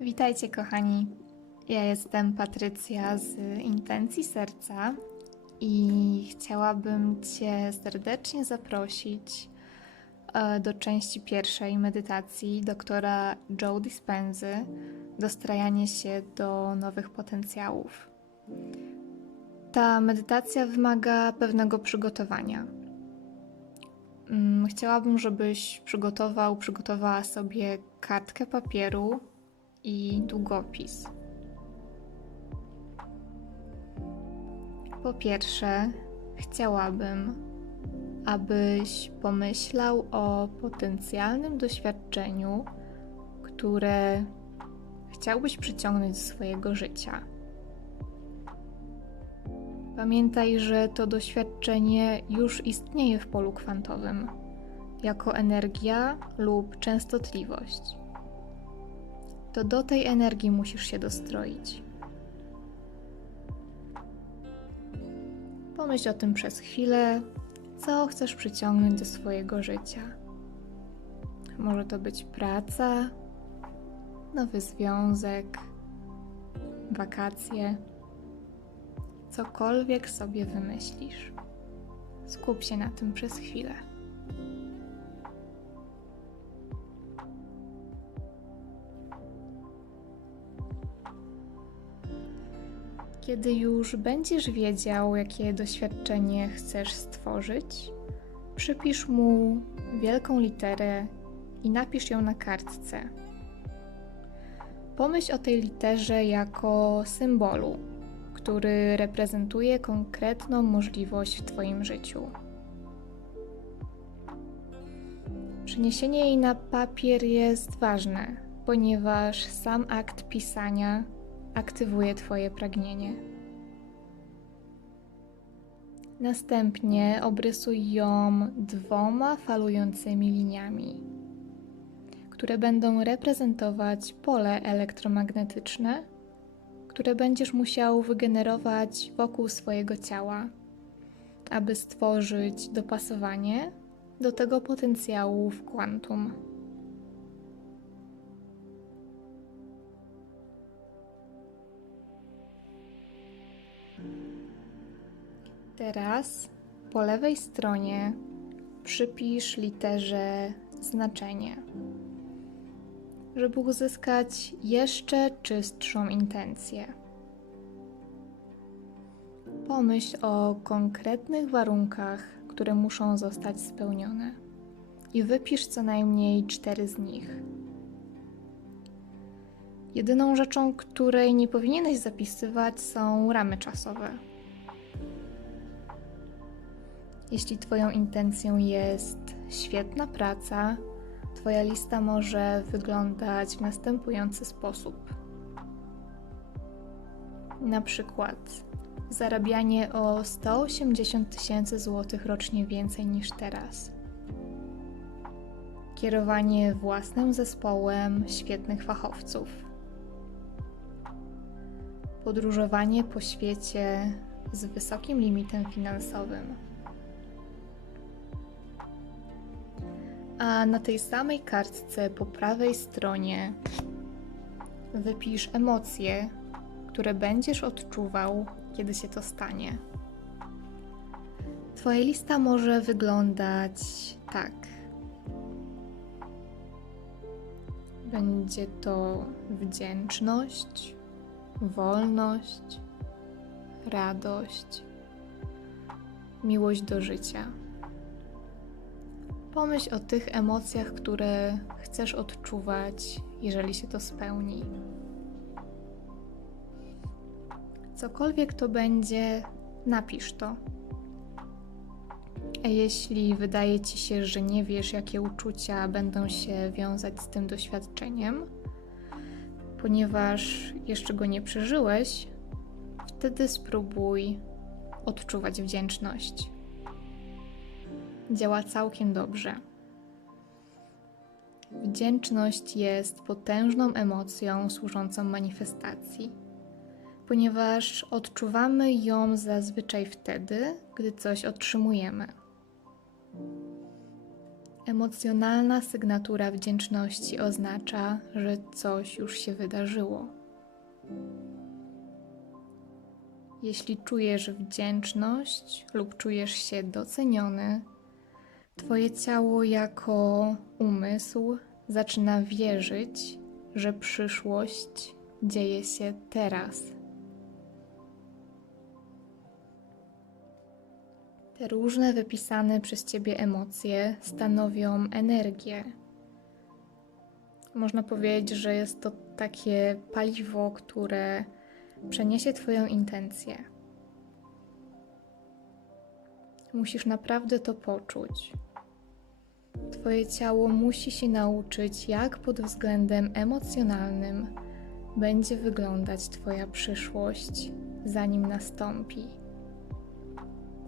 Witajcie, kochani. Ja jestem Patrycja z Intencji Serca i chciałabym Cię serdecznie zaprosić e, do części pierwszej medytacji doktora Joe Dispenzy Dostrajanie się do nowych potencjałów. Ta medytacja wymaga pewnego przygotowania. Mm, Chciałabym, żebyś przygotował, przygotowała sobie kartkę papieru i długopis. Po pierwsze, chciałabym, abyś pomyślał o potencjalnym doświadczeniu, które chciałbyś przyciągnąć do swojego życia. Pamiętaj, że to doświadczenie już istnieje w polu kwantowym jako energia lub częstotliwość. To do tej energii musisz się dostroić. Pomyśl o tym przez chwilę, co chcesz przyciągnąć do swojego życia. Może to być praca, nowy związek, wakacje, cokolwiek sobie wymyślisz. Skup się na tym przez chwilę. Kiedy już będziesz wiedział, jakie doświadczenie chcesz stworzyć, przypisz mu wielką literę i napisz ją na kartce. Pomyśl o tej literze jako symbolu, który reprezentuje konkretną możliwość w Twoim życiu. Przeniesienie jej na papier jest ważne, ponieważ sam akt pisania aktywuje Twoje pragnienie. Następnie obrysuj ją dwoma falującymi liniami, które będą reprezentować pole elektromagnetyczne, które będziesz musiał wygenerować wokół swojego ciała, aby stworzyć dopasowanie do tego potencjału w kwantum. Teraz po lewej stronie przypisz literze znaczenie, żeby uzyskać jeszcze czystszą intencję. Pomyśl o konkretnych warunkach, które muszą zostać spełnione i wypisz co najmniej cztery z nich. Jedyną rzeczą, której nie powinieneś zapisywać, są ramy czasowe. Jeśli Twoją intencją jest świetna praca, Twoja lista może wyglądać w następujący sposób. Na przykład zarabianie o 180 tysięcy złotych rocznie więcej niż teraz. Kierowanie własnym zespołem świetnych fachowców. Podróżowanie po świecie z wysokim limitem finansowym. A na tej samej kartce po prawej stronie wypisz emocje, które będziesz odczuwał, kiedy się to stanie. Twoja lista może wyglądać tak. Będzie to wdzięczność, wolność, radość, miłość do życia. Pomyśl o tych emocjach, które chcesz odczuwać, jeżeli się to spełni. Cokolwiek to będzie, napisz to. A jeśli wydaje ci się, że nie wiesz, jakie uczucia będą się wiązać z tym doświadczeniem, ponieważ jeszcze go nie przeżyłeś, wtedy spróbuj odczuwać wdzięczność działa całkiem dobrze. Wdzięczność jest potężną emocją służącą manifestacji, ponieważ odczuwamy ją zazwyczaj wtedy, gdy coś otrzymujemy. Emocjonalna sygnatura wdzięczności oznacza, że coś już się wydarzyło. Jeśli czujesz wdzięczność lub czujesz się doceniony, Twoje ciało jako umysł zaczyna wierzyć, że przyszłość dzieje się teraz. Te różne wypisane przez Ciebie emocje stanowią energię. Można powiedzieć, że jest to takie paliwo, które przeniesie Twoją intencję. Musisz naprawdę to poczuć. Twoje ciało musi się nauczyć, jak pod względem emocjonalnym będzie wyglądać Twoja przyszłość, zanim nastąpi.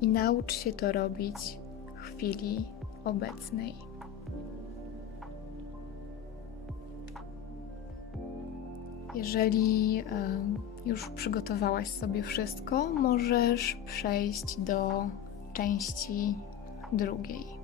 I naucz się to robić w chwili obecnej. Jeżeli em, już przygotowałaś sobie wszystko, możesz przejść do części drugiej.